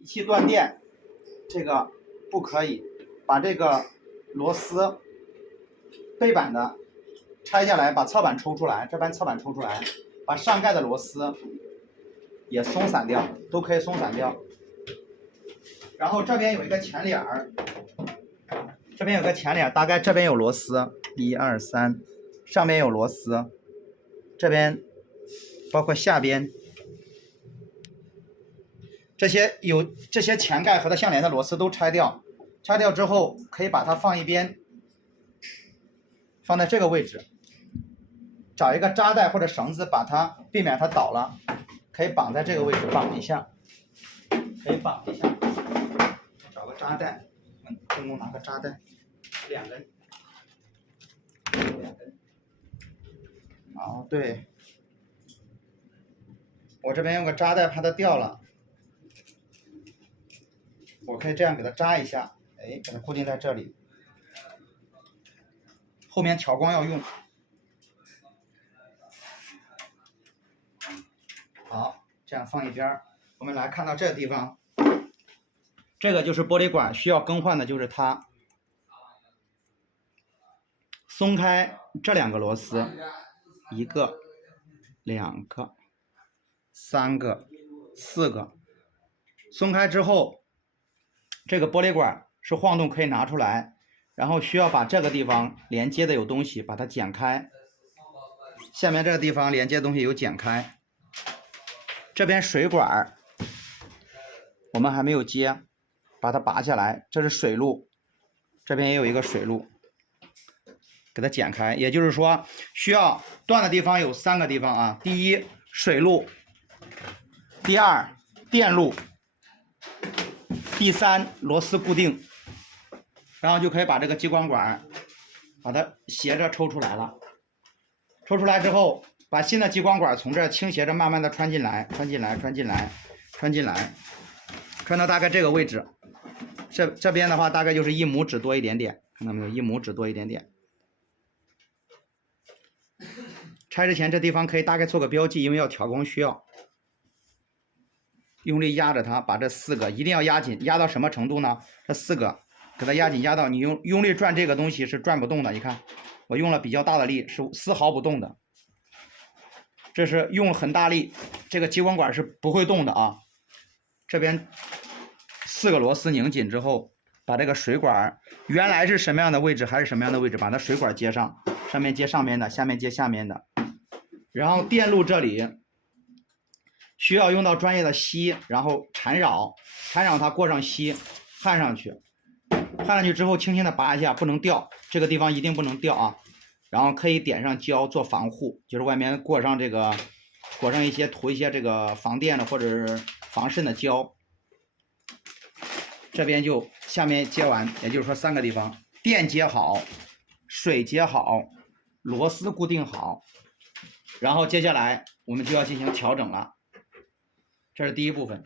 仪器断电，这个不可以把这个螺丝背板的拆下来，把侧板抽出来，这边侧板抽出来，把上盖的螺丝也松散掉，都可以松散掉。然后这边有一个前脸儿，这边有个前脸，大概这边有螺丝，1、2、3，上面有螺丝，这边包括下边。这些前盖和它相连的螺丝都拆掉，拆掉之后可以把它放一边，放在这个位置，找一个扎带或者绳子把它避免它倒了，可以绑在这个位置绑一下，可以绑一下，找个扎带，正宫拿个扎带，2根，好，对，我这边用个扎带怕它掉了。我可以这样给它扎一下，哎，给它固定在这里。后面调光要用。好，这样放一边。我们来看到这个地方，这个就是玻璃管，需要更换的就是它。松开这2个螺丝，1个、2个、3个、4个。松开之后。这个玻璃管是晃动可以拿出来，然后需要把这个地方连接的有东西把它剪开，下面这个地方连接的东西有剪开，这边水管我们还没有接，把它拔下来，这是水路，这边也有一个水路，给它剪开，也就是说需要断的地方有3个地方啊，第一水路，第2电路，第3螺丝固定，然后就可以把这个激光管把它斜着抽出来了。抽出来之后，把新的激光管从这儿倾斜着慢慢的穿进来，穿进来，穿进来，穿进来，穿到大概这个位置。这边的话大概就是1拇指多一点点，看到没有？1拇指多一点点。拆之前这地方可以大概做个标记，因为要调光需要。用力压着它，把这4个一定要压紧，压到什么程度呢？这4个给它压紧，压到你用力转这个东西是转不动的。你看，我用了比较大的力，是丝毫不动的。这是用很大力，这个激光管是不会动的啊。这边4个螺丝拧紧之后，把这个水管原来是什么样的位置还是什么样的位置，把它水管接上，上面接上面的，下面接下面的。然后电路这里。需要用到专业的锡，然后缠绕它过上锡，焊上去之后轻轻的拔一下，不能掉，这个地方一定不能掉啊。然后可以点上胶做防护，就是外面裹上一些涂一些这个防电的或者是防渗的胶。这边就下面接完，也就是说3个地方，电接好，水接好，螺丝固定好，然后接下来我们就要进行调整了。这是第一部分。